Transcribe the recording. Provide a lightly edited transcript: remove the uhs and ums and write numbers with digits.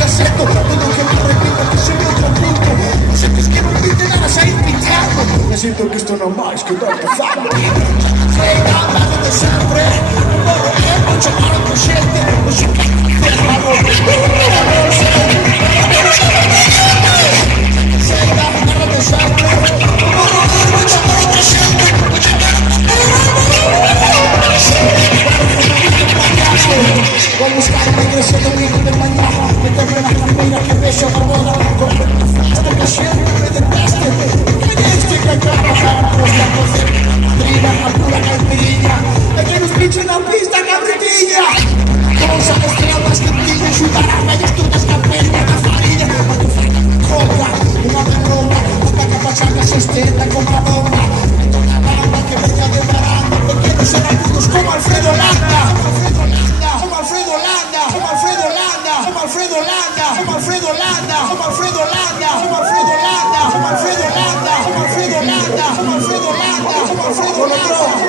estoy haciendo, todo que me repito que soy otro punto. No sientes que no inviten nada, se ha invitado. Me siento que esto no más que está empezando. Frega, hablando de siempre, no lo he mucho para tu gente. No soy que voy a buscarme creciendo mi de mañana. Meterme la campera que beso a boda. Hasta que siempre me deteste. Que este que trabajamos la cosa. Trina, a pura caipirinha. De que nos pinchen la pista, cabritilla. Cosa que estrellas que brillan. Chutarame y estudias campera, la farina. Joda, una berrona. Hasta que pachanga se estenda como la bomba. Una banda que venga de baranda. Pequeños son algunos como Alfredo Landa. Como Alfredo Landa, como Alfredo Landa, como Alfredo Landa, como Alfredo Landa, como Alfredo Landa, como Alfredo Landa, como Alfredo Landa, como Alfredo Landa, como Alfredo Landa, como Alfredo Landa.